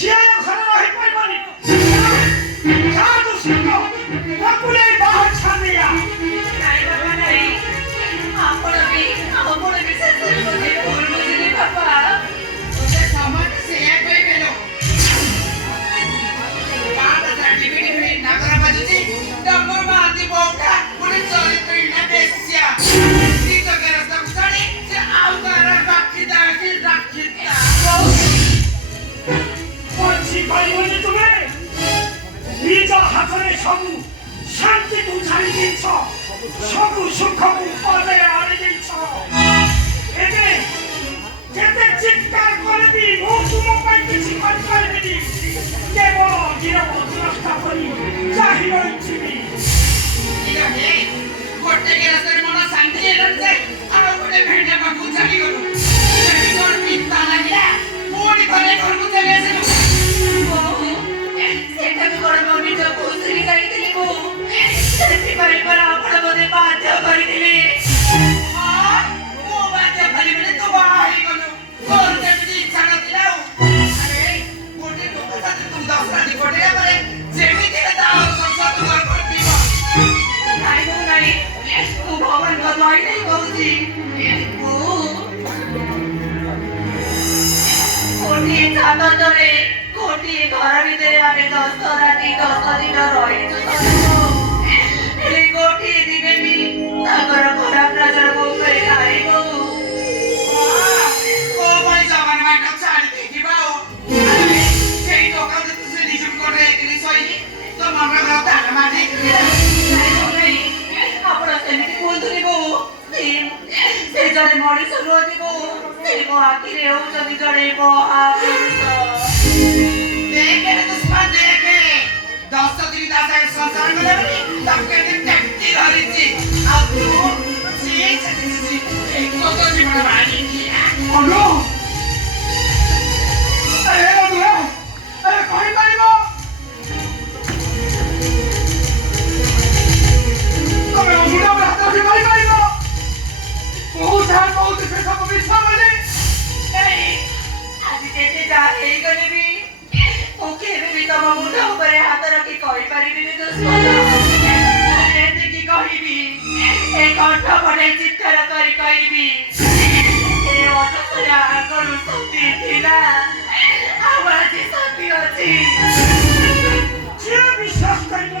ସିଏ ଘରେ ରହିପାରିବନି। ଯାଆନ୍ତୁ ଶୀଘ୍ର ତାକୁ ନେଇ ବାହାର ଛାଡ଼ିଆ। ନାଇଁ ବାପା ନାଇଁ, ଆପଣ ବି ଶେଷରେ ମୋତେ ଭୁଲ ବୁଝିଲେ ବାପା। ମୋତେ ସମସ୍ତେ ସେଇଆ କହିବେଲ। ବାହାଟା ସାର୍ଟିଫିକେଟ ହେଇ ନାଗରା ବାଜୁଛି ତମର ବାହାନ୍ତି ବଉଟା ଗୋଟେ ଚଳିତ ଇନା ବେଶ୍ୟା ନିଜ ଗେରସ୍ତାକୁ ଛାଡ଼ି ସେ ଆଉ କାହାର ବାକି ଦାକି ରାଖିତା ବଞ୍ଚି ପାରିବନି ତୁମେ। ନିଜ ହାତରେ ସବୁ ଶାନ୍ତିକୁ ଛାଡ଼ି ଦେଇଛ, ସବୁ ସୁଖକୁ ପଦରେ ଆଣି ଦେଇଛ। ଏବେ ଯେତେ ଚିତ୍କାର କରିବି ମୁଁ ତୁମ ପାଇଁ କିଛି କରିପାରିବିନି। କେବଳ ଗିରଫ ଦ୍ରଷ୍ଟା କରି ଚାହିଁ ରହିଥିବି। ଗୋଟେ ଗେରସ୍ତାରେ ମନ ଶାନ୍ତି ହେଇଗଲା ଯେ ଆଉ ଗୋଟେ ଭେଣ୍ଡା ପାଖକୁ ଚାଲିଗଲୁ। ସେଠି ତୋର ପିତା ଲାଗିଲା ପୁଣି ଘରେ ଘରକୁ ଚାଲି ଆସିଲୁ। ସେଠାକୁ କଣ ମୋ ନିଜ ଖୁସିରେ ଯାଇଥିଲି ମୁଁ। ସେଥିପାଇଁ ପରା ଆପଣ ମୋତେ ବାଧ୍ୟ କରିଥିଲେ। ମୁଁ ବାଧ୍ୟ କରିବିନି ତୁ ବାହା ହେଇଗଲୁ। ତୋର ଯେମିତି ଇଚ୍ଛା ନଥିଲା ଆଉ। ଆରେ ଗୋଟେ ଲୋକ ସାଥେ ତୁ 10 ରାତି କଟେଇବା ପରେ ଯେମିତି ହେଲେ ତା ସଂସାର ତୁ ଘର କରିଥିବ। ନାଇଁ ମୁଁ ନାଇଁ, ମୁଁ ଭଗବାନଙ୍କ ଦୟା ନେଇ କହୁଛି। ଗୋଟିଏ ଛାତ ତଳେ ଗୋଟିଏ ଘର ଭିତରେ ଆମେ 10 ରାତି 10 ଦିନ ରହିଛୁ ସତ। ହେଲେ ଗୋଟିଏ ଦିନେ ବି ତାଙ୍କର ଖରାପ ନଜରକୁ ଉପରେ ଖାଇବୁ। କୋଉଭଳି ଯବାନ ମାନଙ୍କ ଛାଡ଼ି ଦେଇଥିବ ଆଉ। ଆରେ ସେଇ ଦୋକାନରେ ତୁ ସେ ନିଜକୁ ଗୋଟେ ଏକଲି ଶୋଇଲି ତୋ ମନର ଘର ତାଲା ମାରି ଆପଣ ସେମିତି କୁହନ୍ତୁନି ବୋଉ। ସେ ଜଣେ ମଣିଷ ନୁହନ୍ତି ବୋଉ, ସେ ମୋ ଆଖିରେ ହେଉଛନ୍ତି ଜଣେ ମହାପୁରୁଷ। ଦେଖେ ରେ ଦୁଷ୍ମା ଦେଖେ 10 ଦିନ ତା ସାଙ୍ଗେ ସଂସାର କଲା ବୋଲି ତାକୁ କେତେ ଟେକି ଧରିଛି ଆଉ ତୁ ଏକ ଜୀବନ ମାରିକି ଅନୁ